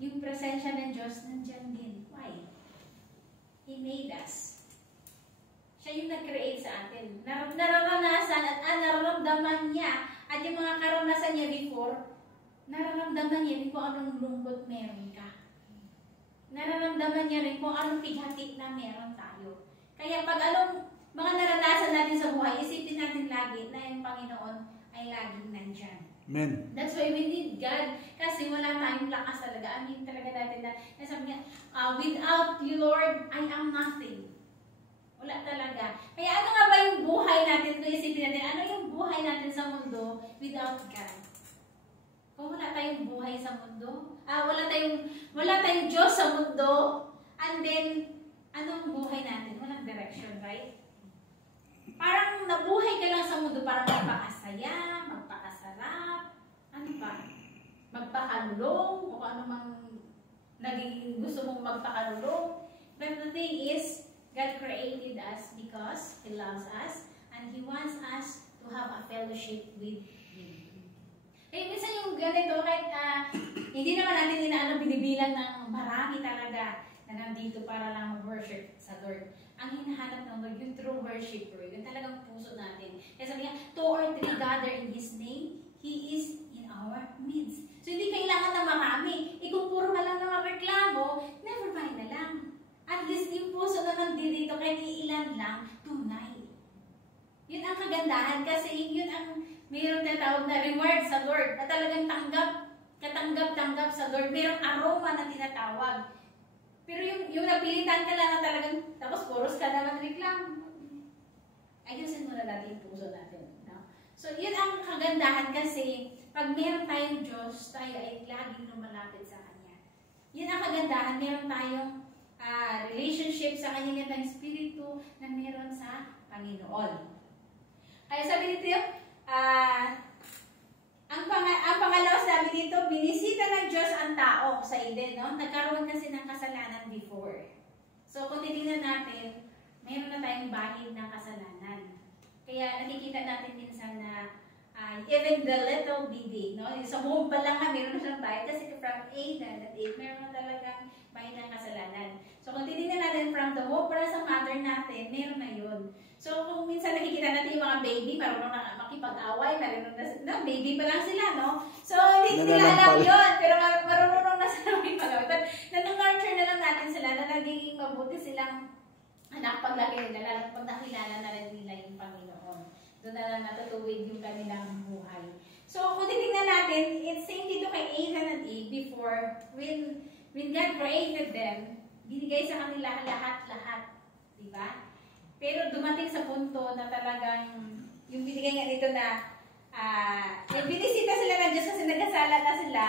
yung presensya ng Diyos nandyan din. Why? He made us. Siya yung nag-create sa atin. Nararanasan at nararamdaman niya at yung mga karanasan niya before, nararamdaman niya rin kung anong lungkot meron ka. Nararamdaman niya rin kung anong pighati na meron tayo. Kaya pag anong mga naranasan natin sa buhay, isipin natin lagi na yung Panginoon ay laging nandyan. Amen. That's why we need God. Kasi wala tayong lakas talaga. Amin talaga natin na sabi niya, without you, Lord, I am nothing. Wala talaga. Kaya ano nga ba yung buhay natin? Kung isipin natin, ano yung buhay natin sa mundo without God? Kung wala tayong buhay sa mundo, wala tayong Diyos sa mundo, and then, anong buhay natin? Walang direction, right? Parang nabuhay ka lang sa mundo para magpakasaya, magpakasarap, ano ba? Magpakalulong, o ano mang naging gusto mong magpakalulong. But the thing is, God created us because He loves us and He wants us to have a fellowship with Him. Eh, minsan yung ganito, kahit hindi naman natin binibilang ng marami talaga na nandito para lang mag-worship sa Lord. Ang hinahanap ng Lord, yung true worshiper, yung talagang puso natin. Kaya sabi niya, 2 or 3 gather in His name, He is in our midst. So hindi kailangan na marami. Kung puro ka lang naman reklamo, never mind na lang. At least yung puso na nandito, kahit iilan lang, tunay. Yun ang kagandahan kasi yun ang mayroong tinatawag na reward sa Lord. At talagang katanggap sa Lord. Mayroong aroma na tinatawag. Pero yung napilitan ka lang na talagang, tapos puros ka naman reklamo. Ayusin muna natin yung puso natin. No? So yun ang kagandahan kasi pag meron tayong Diyos, tayo ay laging lumalapit sa Kanya. Yun ang kagandahan. Meron tayong relationship sa Kanya ng Espiritu na meron sa Panginoon. Kaya sabi dito, ang pangalawa sabi dito, binisita ng Diyos ang tao sa Eden. No? Nagkaroon kasi ng kasalanan before. So kung titignan natin, meron na tayong bahid ng kasalanan. Kaya nakikita natin minsan na even the little baby, no? Sa womb pa lang meron na siyang bahid. Kasi from Adam at Eve, meron na talagang bahid ng kasalanan. So kung titignan natin from the womb para sa mother natin, meron na yun. So kung minsan nakikita natin yung mga baby, marunong na makipag-away, marunong na baby pa lang sila, no? So hindi nila alam yun, pero marunong na sila makipag-away. But nanunurture na lang natin sila na nagiging mabuti silang anak paglaki nila, pag nakilala na rin nila yung Panginoon. Doon na lang natutuwid yung kanilang buhay. So kung titignan natin, it's same dito kay Adam and Eve before, when God created them, binigay sa kanila lahat-lahat. Diba? Pero dumating sa punto na talagang, yung binigay nga dito na, binisita sila ng Diyos kasi nagkasala na sila,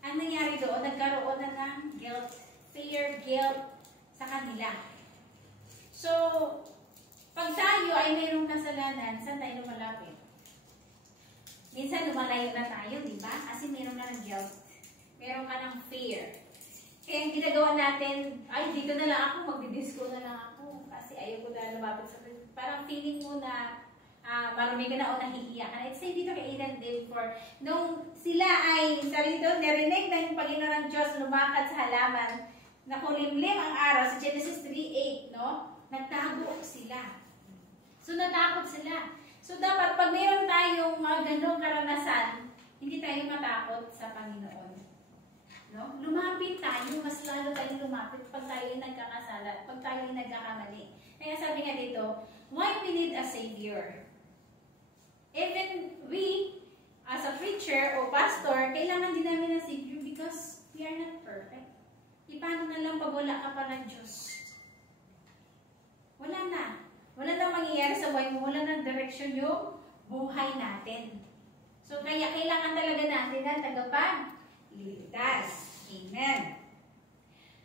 ang nangyari doon, nagkaroon na ng guilt, fear, guilt sa kanila. So, pag tayo ay mayroong kasalanan, saan tayo lumalapit? Minsan lumalayo na tayo, di ba? Kasi mayroon na ng guilt. Meron ka ng fear. Kaya ang ginagawa natin, ay dito na lang ako, magdidisco na lang ako. Kasi ayaw ko na lumapit sa parang feeling mo na marami ka na o nahihiya ka na. It's say dito kay Adam Eve for nung sila ay, sabi dito, narinig na yung Panginoon ng Diyos lumakad sa halaman na kulimlim ang araw sa Genesis 3:8, no? Nagtago sila. So natakot sila. So dapat pag mayroon tayong mga ganong karanasan, hindi tayo matakot sa Panginoon. No? Lumapit tayo, mas lalo tayong lumapit pag tayo ay nagkakasala, pag tayo ay nagkakamali. Kaya sabi nga dito, why we need a Savior? Even we, as a preacher o pastor, kailangan din namin ng Savior because we are not perfect. Paano na lang pag wala ka pa ng Diyos? Wala na. Wala na mangyayari sa buhay mo. Wala na direksyon yung buhay natin. So, kaya kailangan talaga natin na tagapagligtas. Amen.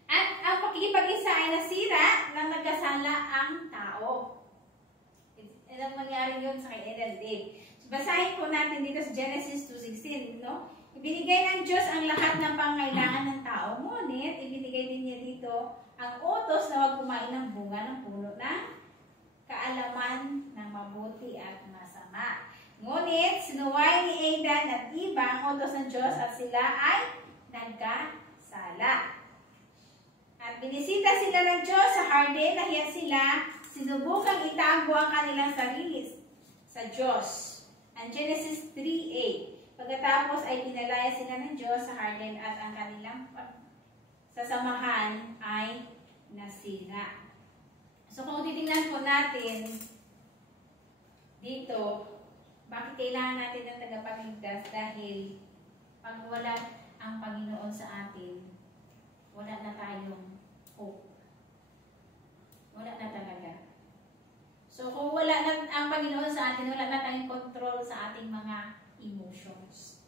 At ang pakikipag-isa ay nasira nang nagkasala ang tao. Ito ang mangyari yun sa kay Adam Eve. So, basahin po natin dito sa Genesis 2:16, no? Ibinigay ng Diyos ang lahat ng pangailangan ng tao. Ngunit, ibinigay din niya dito ang utos na huwag kumain ng bunga ng puno ng kaalaman ng mabuti at masama. Ngunit, sinuway ni Adan at Eva ang utos ng Diyos at sila ay nagkasala. sala. At binisita sila ng Diyos sa Harden, nahiya sila, sinubukang itago ang kanilang sarili sa Diyos. Ang Genesis 3:8. Pagkatapos ay pinalaya sila ng Diyos sa Harden at ang kanilang sasamahan ay nasira. So kung titingnan po natin dito, bakit kailangan natin ng tagapagligtas? Dahil pag wala ang Panginoon sa atin, wala na tayong hope. Wala na talaga. So kung wala na ang Panginoon sa atin, wala na tayong control sa ating mga emotions.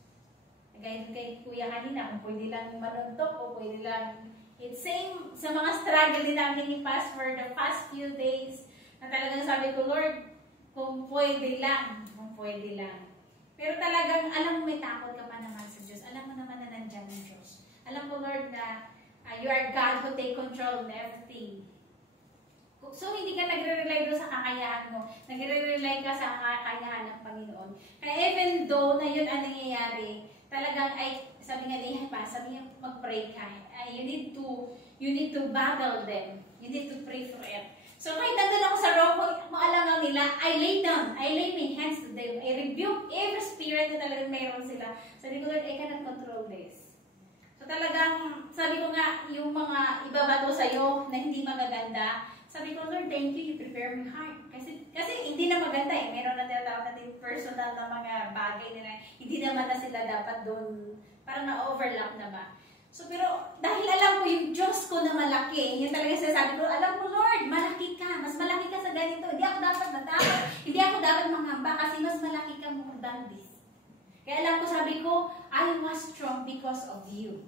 Gaya kay Kuya kanina, kung pwede lang manuntok o pwede lang, it's same sa mga struggle din namin i-pass for the past few days, na talagang sabi ko, Lord, kung pwede lang, kung pwede lang. Pero talagang, alam mo, may takot ka pa naman sa Diyos. Alam mo naman na nandyan ang Diyos. Alam mo, Lord, na you are God who take control of everything. So, hindi ka nagre-rely doon sa kakayahan mo. Nagre-rely ka sa kakayahan ng Panginoon. Kaya even though na yun ang nangyayari, talagang ay, sabi nga niya pa, sabi niya mag-pray ka. You need to battle them. You need to pray for it. So, kahit nandun ako sa room, kung alam lang nila, I lay down. I lay my hands to them. I rebuke every spirit na talagang mayroon sila. Sabi ko, Lord, I cannot control this. So, talagang, sabi ko nga, yung mga ibabato sa'yo na hindi magaganda, sabi ko, Lord, thank you, you prepare my heart. Kasi hindi na maganda eh. Meron na tinatawag natin personal na mga bagay nila. Hindi naman na sila dapat doon, parang na-overlap na ba. So, pero dahil alam ko yung Diyos ko na malaki, yun talaga sinasabi ko, alam mo, Lord, malaki ka. Mas malaki ka sa ganito. Hindi ako dapat natakot. Hindi ako dapat mangamba kasi mas malaki ka more than this. Kaya alam ko, sabi ko, I was strong because of you.